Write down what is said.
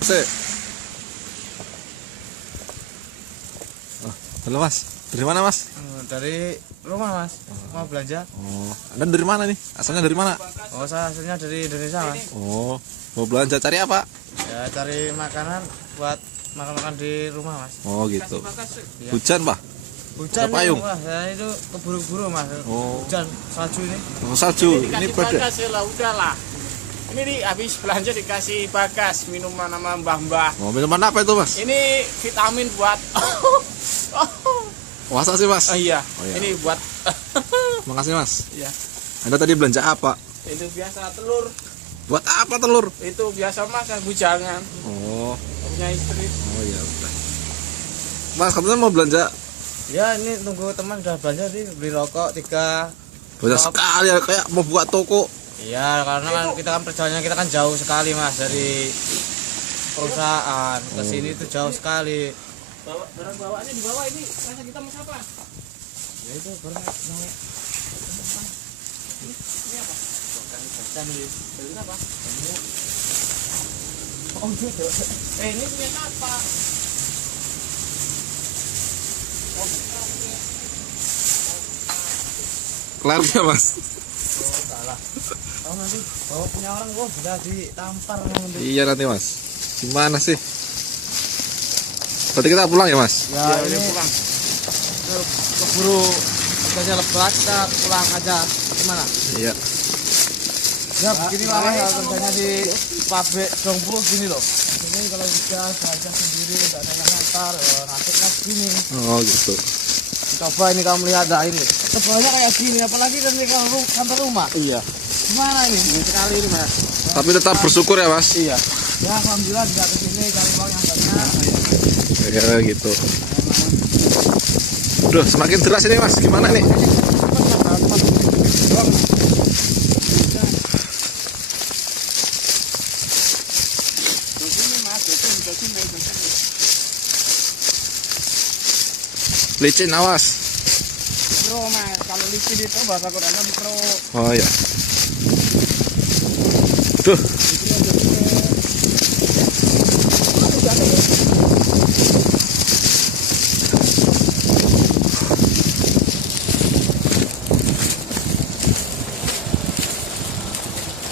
Sik. Oh, halo Mas. Dari mana Mas? Dari rumah Mas. Mau belanja. Oh, Anda dari mana nih? Asalnya dari mana? Oh, saya asalnya dari Indonesia Mas. Oh, mau belanja cari apa? Ya cari makanan buat makan-makan di rumah Mas. Oh gitu. Ya. Hujan Pak? Hujan Ada payung? Wah, saya itu keburu-buru Mas. Oh. Hujan salju ini. Oh, salju. Ini pada. bagas ya lah, udahlah. Ini habis belanja dikasih bagas minuman sama mbah-mbah. Oh, minuman apa itu Mas? Ini vitamin buat. Masa sih Mas? Oh iya. Oh, iya. Ini buat. Makasih Mas. Iya. Anda tadi belanja apa? Itu biasa telur. Buat apa telur? Itu biasa makan bujangan. Oh, Punya istri. oh ya udah. Mas, kamu mau belanja? Ya ini tunggu teman udah belanja sih, beli rokok 3. Banyak sekali ya, kayak mau buka toko. Iya, karena kan kita kan perjalanan kita kan jauh sekali Mas dari perusahaan ke sini itu jauh sekali. Barang bawaannya di bawah ini. Rasa kita mau siapa? Ya itu barang Ini apa? Beli apa? Oh gitu. Ini punya apa? Kelar ya Mas? Oh salah. Oh nanti bawa punya orang gua bisa ditampar nanti. Iya nanti Mas. Gimana sih? Berarti kita pulang ya Mas? Ya, ini ini pulang. keburu kerjanya lebat, kita pulang aja. Gimana? Iya. Ya begini lah ya kerjanya di pabrik Dongpu gini loh. Ini kalau bisa belajar sendiri, tidak ada yang ngantar, nasibnya begini. Oh gitu. Coba ini kamu lihat dah ini. Tebalnya kayak gini, apalagi kan di kantor rumah. Iya. Gimana ini? Ini sekali ini Mas. Tapi tetap bersyukur ya Mas? Iya. Ya alhamdulillah bisa ke sini cari uang yang banyak. Ya gitu. Duh, semakin deras ini Mas. Gimana nih? Licin awas. Mikro Mas, kalau licin itu bahasa Koreanya mikro. Oh ya. Duh.